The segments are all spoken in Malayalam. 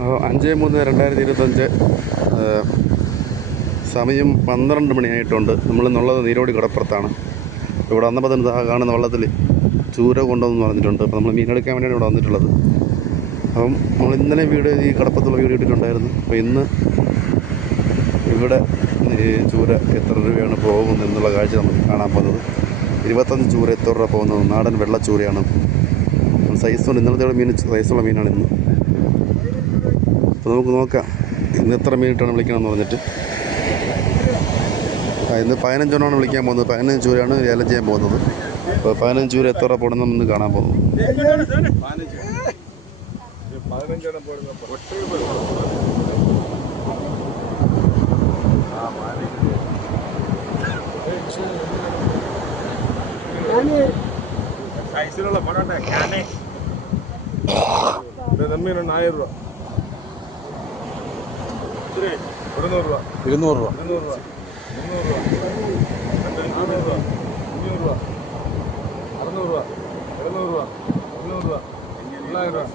അപ്പോൾ അഞ്ച് മൂന്ന് രണ്ടായിരത്തി ഇരുപത്തഞ്ച് സമയം പന്ത്രണ്ട് മണിയായിട്ടുണ്ട്. നമ്മൾ എന്നുള്ളത് നീരോടി കടപ്പുറത്താണ്. ഇവിടെ വന്നപ്പോൾ തന്നെ കാണുന്ന വള്ളത്തിൽ ചൂര കൊണ്ടുവന്ന് പറഞ്ഞിട്ടുണ്ട്. അപ്പോൾ നമ്മൾ മീനെടുക്കാൻ വേണ്ടിയാണ് ഇവിടെ വന്നിട്ടുള്ളത്. അപ്പം നമ്മൾ ഇന്നലെ വീട് ഈ കടപ്പത്തുള്ള വീട് ഇട്ടിട്ടുണ്ടായിരുന്നു. അപ്പോൾ ഇന്ന് ഇവിടെ ചൂര എത്ര രൂപയാണ് പോകുന്നത് എന്നുള്ള കാഴ്ച നമുക്ക് കാണാൻ പോകുന്നത്. ഇരുപത്തഞ്ച് ചൂര എത്ര രൂപ പോകുന്നത്? നാടൻ വെള്ള ചൂരയാണ്. സൈസുണ്ട് ഇന്നലത്തെ മീൻ സൈസുള്ള മീനാണ് ഇന്ന്. അപ്പോൾ നമുക്ക് നോക്കാം. ഇന്ന് എത്ര മിനിറ്റാണ് വിളിക്കണമെന്ന് പറഞ്ഞിട്ട്. ആ ഇന്ന് പതിനഞ്ചെണ്ണമാണ് വിളിക്കാൻ പോകുന്നത്. പതിനഞ്ച് ചൂരയാണ് ലേലം ചെയ്യാൻ പോകുന്നത്. അപ്പോൾ പതിനഞ്ച് ചൂര എത്ര രൂപ പോകണമെന്ന് കാണാൻ പോകുന്നു. പോടുന്ന സൈസിലുള്ള പടട്ടെ ഞാനേ നെമ്മീനെണ്ണ ആയിരം രൂപ. ഇരുന്നൂറ് രൂപ ഇരുന്നൂറ് രൂപ ഇരുന്നൂറ് രൂപ മുന്നൂറ് രൂപ രണ്ട് നാനൂറ് രൂപ അഞ്ഞൂറ് രൂപ അറുന്നൂറ് രൂപ എഴുന്നൂറ് രൂപ മുന്നൂറ് രൂപ തൊള്ളായിരം രൂപ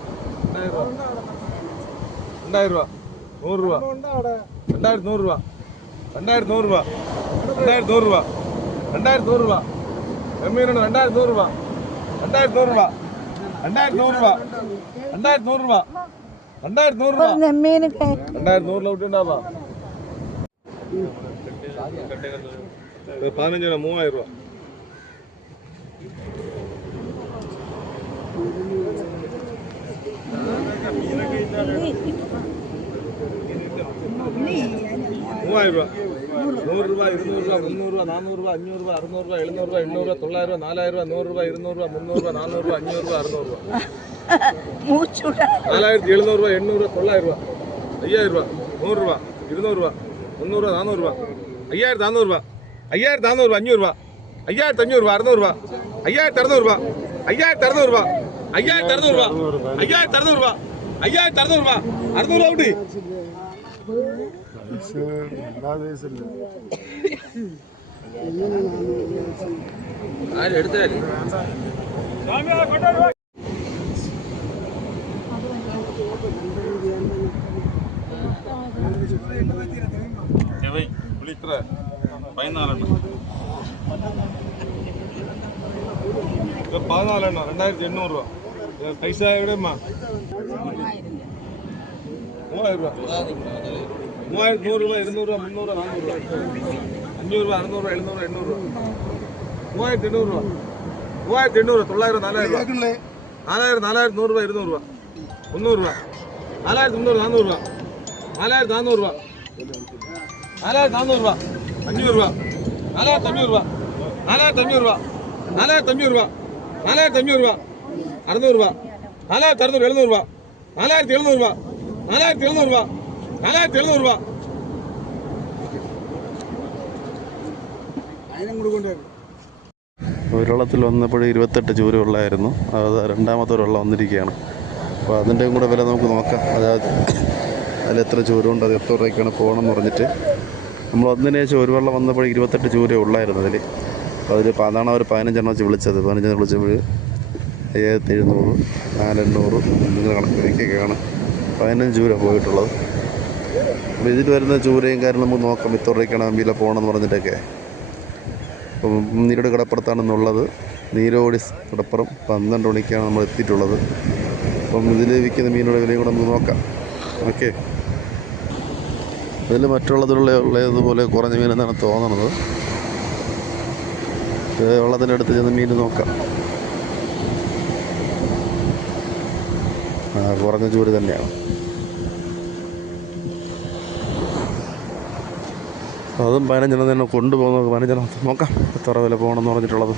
രണ്ടായിരം രൂപ രൂപ രൂപ. രൂപ രൂപ രൂപ രൂപ രൂപ രൂപ രൂപ രൂപ രൂപ നെമ്മീനൊക്കെ വിട്ടുണ്ടാവാ പതിനഞ്ചിന് മൂവായിരം രൂപ. മൂവായിരം രൂപ. നൂറ് രൂപ ഇരുന്നൂറ് രൂപ മുന്നൂറ് രൂപ നാനൂറ് രൂപ അഞ്ഞൂറ് രൂപ അറുന്നൂറ് രൂപ എഴുന്നൂറ് രൂപ എണ്ണൂറ് രൂപ തൊള്ളായിരം രൂപ നാലായിരം രൂപ നൂറ് രൂപ ഇരുന്നൂറ് രൂപ മുന്നൂറ് രൂപ നാനൂറ് രൂപ അഞ്ഞൂറ് രൂപ അറുന്നൂറ് രൂപ മൂച്ചൂട നാലായിരത്തി എഴുന്നൂറ് രൂപ എണ്ണൂറ് രൂപ തൊള്ളായിരം രൂപ അയ്യായിരം രൂപ നൂറ് രൂപ ഇരുന്നൂറ് രൂപ മുന്നൂറ് രൂപ നാനൂറ് രൂപ അയ്യായിരത്തി നാനൂറ് രൂപ അയ്യായിരത്തി നാനൂറ് രൂപ അഞ്ഞൂറ് രൂപ അയ്യായിരത്തി അഞ്ഞൂറ് രൂപ അറുന്നൂറ് രൂപ അയ്യായിരത്തി അറുന്നൂറ് രൂപ അയ്യായിരത്തി അറുന്നൂറ് രൂപ അയ്യായിരത്തി അറുന്നൂറ് രൂപ അയ്യായിരത്തി അറുന്നൂറ് രൂപ അയ്യായിരത്തി അറുന്നൂറ് രൂപ അറുന്നൂറ് രൂപ കൂട്ടി എടുത്താൽ വിളിത്ര പതിനാലെണ്ണം ഇത് പതിനാലെണ്ണം രണ്ടായിരത്തി എണ്ണൂറ് രൂപ ഇത് പൈസ എവിടെയമ്മ മൂവായിരം രൂപ മൂവായിരത്തി നൂറ് രൂപ ഇരുന്നൂറ് രൂപ മുന്നൂറ് രൂപ രൂപ അഞ്ഞൂറ് രൂപ അറുന്നൂറ് രൂപ എണ്ണൂറ് രൂപ മൂവായിരത്തി എണ്ണൂറ് രൂപ മൂവായിരത്തി എണ്ണൂറ് രൂപ തൊള്ളായിരം നാലായിരം രൂപ നാലായിരം നാലായിരത്തി നൂറ് രൂപ ഇരുന്നൂറ് രൂപ മുന്നൂറ് രൂപ നാലായിരത്തി മുന്നൂറ് നാനൂറ് രൂപ നാലായിരത്തി നാനൂറ് രൂപ നാലായിരത്തി നാനൂറ് രൂപ അഞ്ഞൂറ് രൂപ നാലായിരത്തി അഞ്ഞൂറ് രൂപ നാലായിരത്തി അഞ്ഞൂറ് രൂപ നാലായിരത്തി അഞ്ഞൂറ് രൂപ നാലായിരത്തി അഞ്ഞൂറ് രൂപ അറുന്നൂറ് രൂപ നാലായിരത്തി അറുന്നൂറ് എഴുന്നൂറ് രൂപ. നാലായിരത്തി എഴുന്നൂറ് രൂപ നാലായിരത്തി എഴുന്നൂറ് രൂപ നാലായിരത്തി എഴുന്നൂറ് രൂപ ഒരു വെള്ളത്തിൽ വന്നപ്പോൾ ഇരുപത്തെട്ട് ചൂര ഉള്ളായിരുന്നു. അത് രണ്ടാമത്തെ ഒരു വെള്ളം വന്നിരിക്കുകയാണ്. അപ്പോൾ അതിന്റെയും കൂടെ വില നമുക്ക് നോക്കാം. അതായത് അതിൽ എത്ര ചൂരമുണ്ട് അത് എത്ര രൂപയ്ക്കാണ് പോകണമെന്ന് പറഞ്ഞിട്ട്. നമ്മൾ ഒന്നിനു ശേഷം ഒരു വെള്ളം വന്നപ്പോൾ ഇരുപത്തെട്ട് ചൂര ഉള്ളായിരുന്നു അതിൽ അപ്പോൾ അതിൽ അതാണ് അവർ പതിനഞ്ചെണ്ണം വെച്ച് വിളിച്ചത്. പതിനഞ്ചെണ്ണം വിളിച്ചപ്പോൾ അയ്യായിരത്തി എഴുന്നൂറ് നാലെണ്ണൂറ് എന്നിങ്ങനെ കണക്കിലേക്കൊക്കെയാണ് പതിനഞ്ച് ചൂര പോയിട്ടുള്ളത്. അപ്പോൾ ഇതിൽ വരുന്ന ചൂരയും കാര്യം നമുക്ക് നോക്കാം. രൂപയ്ക്കാണ് വില പോകണമെന്ന് പറഞ്ഞിട്ടൊക്കെ. അപ്പം നീരോട് കടപ്പുറത്താണെന്നുള്ളത്. നീരോടി കടപ്പുറം പന്ത്രണ്ട് മണിക്കാണ് നമ്മൾ എത്തിയിട്ടുള്ളത്. അപ്പം ഇതിൽ വിൽക്കുന്ന മീനുടെ വിലയും കൂടെ നമുക്ക് നോക്കാം. ഓക്കെ. അതിൽ മറ്റുള്ളതിലുള്ള ഉള്ളതുപോലെ കുറഞ്ഞ മീനെന്നാണ് തോന്നുന്നത് വെള്ളത്തിന്റെ അടുത്ത് ചെന്ന് മീൻ നോക്കാം. കുറഞ്ഞ ചൂര് തന്നെയാണ്. അതും പതിനഞ്ചെണ്ണം തന്നെ കൊണ്ടുപോകുന്ന പതിനഞ്ചെണ്ണം നോക്കാം എത്ര വില പോകണമെന്ന് പറഞ്ഞിട്ടുള്ളത്.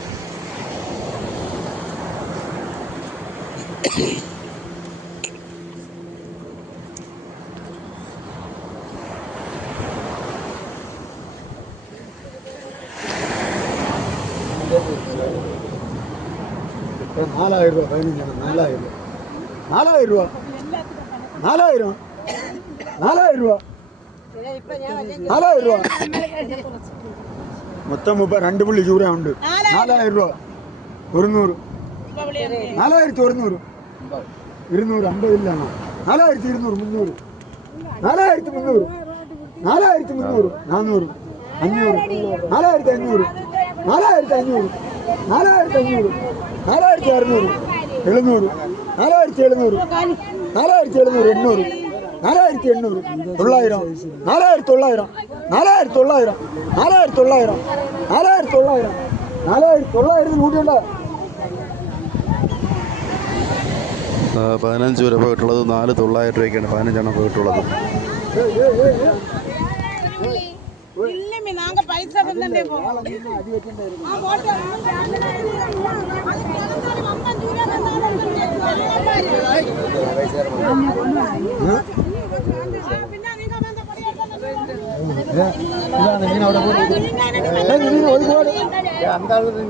നാലായിരം രൂപ നാലായിരം രൂപ. നാലായിരം രൂപ? നാലായിരം രൂപ? നാലായിരം രൂപ. മൊത്തം മുപ്പ രണ്ട് പുള്ളി ചൂര ഉണ്ട് നാലായിരം രൂപ. ഒരുന്നൂറ്. നാലായിരത്തി ഒരുന്നൂറ്. ഇരുന്നൂറ് അമ്പതില്ലാണോ നാലായിരത്തി ഇരുന്നൂറ് മുന്നൂറ്. നാലായിരത്തി മുന്നൂറ്. നാലായിരത്തി മുന്നൂറ്. നാനൂറ് അഞ്ഞൂറ്. നാലായിരത്തി അഞ്ഞൂറ്. നാലായിരത്തി അഞ്ഞൂറ്. നാലായിരത്തി അഞ്ഞൂറ്. നാലായിരത്തി അറുന്നൂറ്. എഴുന്നൂറ്. നാലായിരത്തി എഴുന്നൂറ്. നാലായിരത്തി എഴുന്നൂറ് എണ്ണൂറ്. നാലായിരത്തി എണ്ണൂറ് തൊള്ളായിരം. നാലായിരത്തി തൊള്ളായിരം നാലായിരത്തി തൊള്ളായിരം നാലായിരത്തി തൊള്ളായിരം നാലായിരത്തി തൊള്ളായിരം നാലായിരത്തി തൊള്ളായിരത്തി കൂട്ടിയുണ്ടോ പതിനഞ്ച് രൂപ പോയിട്ടുള്ളത് നാല് തൊള്ളായിരം രൂപയ്ക്കാണ് പതിനഞ്ചെണ്ണം പോയിട്ടുള്ളത്. இல்லமே நாங்க பைசா தந்தே போவோம் அந்த அளவுக்கு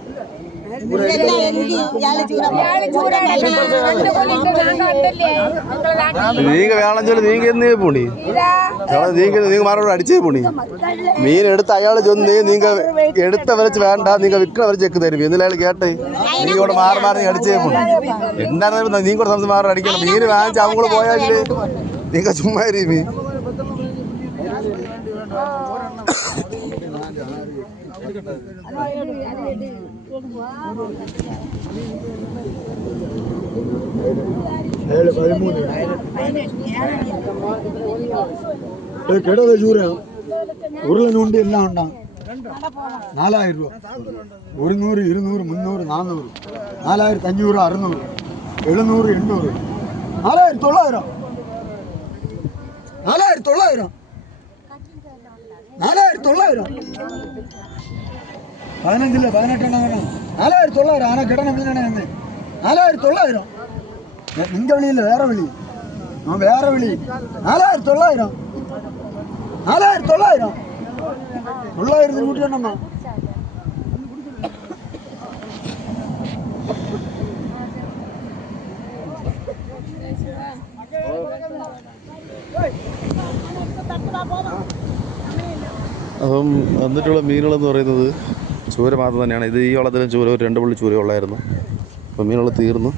നീങ്ക വേളം ചൊല്ലി നീങ്ക എന്നേ പോണി. നീങ്ക നീങ്ക മാരോട് അടിച്ചേ പോണി. മീൻ എടുത്ത് അയാൾ ചൊന്ന് നീങ്ക എടുത്ത വരച്ച് വേണ്ട നീങ്ക വിൽക്കണ വരച്ച് ചെക്ക് തരും. എന്നില്ല അയാൾ കേട്ടെ നീ ഇവിടെ മാറി മാറി അടിച്ചേ പോണി. എന്താണെന്ന് നീ കൂടെ സംബന്ധിച്ച് മാറി അടിക്കണം. മീൻ വാങ്ങിച്ച് അവൻ കൂടെ പോയാലേ നീങ്ക ചുമ്മാ മീൻ. ഏഴ് പതിമൂന്ന്. ഏ കിടത് ചൂര. ഉരുളനുണ്ട് എല്ലാം ഉണ്ടാ? നാലായിരം രൂപ. ഒരു നൂറ് ഇരുന്നൂറ് മുന്നൂറ് നാന്നൂറ്. നാലായിരത്തി അഞ്ഞൂറ് അറുന്നൂറ്. എഴുന്നൂറ് എണ്ണൂറ്. നാലായിരത്തി തൊള്ളായിരം. നാലായിരത്തി തൊള്ളായിരം. നാലായിരത്തി തൊള്ളായിരം. പതിനഞ്ചില്ല വേണം നാലായിരത്തി തൊള്ളായിരം ആന കിടണം മീനാണ് എന്ന് നാലായിരത്തി തൊള്ളായിരം നിന്റെ വിളിയില്ല? വേറെ വിളി. ആ വേറെ വിളി. നാലായിരത്തി തൊള്ളായിരം നാലായിരത്തി തൊള്ളായിരം തൊള്ളായിരത്തി കൂട്ടിയണ്ണമ്മ അപ്പം വന്നിട്ടുള്ള മീനുകളെന്ന് പറയുന്നത് ചൂര മാത്രം തന്നെയാണ്. ഇത് ഈ വള്ളത്തിലും ചൂര ഒരു രണ്ട് പുള്ളി ചൂര ഉള്ളായിരുന്നു. അപ്പം മീനുള്ള തീർന്നു.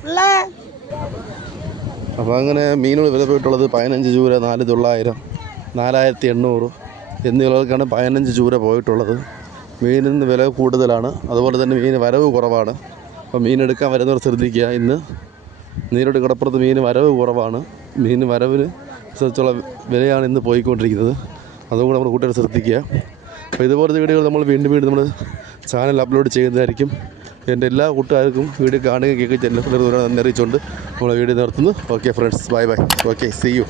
അപ്പോൾ അങ്ങനെ മീനുകൾ വില പോയിട്ടുള്ളത് പതിനഞ്ച് ചൂര നാല് തൊള്ളായിരം നാലായിരത്തി എണ്ണൂറ് എന്നിവകൾക്കാണ് പതിനഞ്ച് ചൂര പോയിട്ടുള്ളത്. മീനിന് വില കൂടുതലാണ്. അതുപോലെ തന്നെ മീൻ വരവ് കുറവാണ്. അപ്പോൾ മീൻ എടുക്കാൻ വരുന്നവർ ശ്രദ്ധിക്കുക. ഇന്ന് നീരോട് കടപ്പുറത്ത് മീൻ വരവ് കുറവാണ്. മീൻ വരവിന് അനുസരിച്ചുള്ള വിലയാണ് ഇന്ന് പോയിക്കൊണ്ടിരിക്കുന്നത്. അതുകൊണ്ട് നമ്മൾ കൂട്ടുകാർ ശ്രദ്ധിക്കുക. അപ്പോൾ ഇതുപോലത്തെ വീഡിയോകൾ നമ്മൾ വീണ്ടും വീണ്ടും നമ്മൾ ചാനൽ അപ്ലോഡ് ചെയ്യുന്നതായിരിക്കും. എന്റെ എല്ലാ കൂട്ടുകാർക്കും വീഡിയോ കാണുകയും കേൾക്കുകയും നന്ദി അറിയിച്ചുകൊണ്ട് നമ്മൾ വീഡിയോ നിർത്തുന്നു. Okay friends bye bye okay see you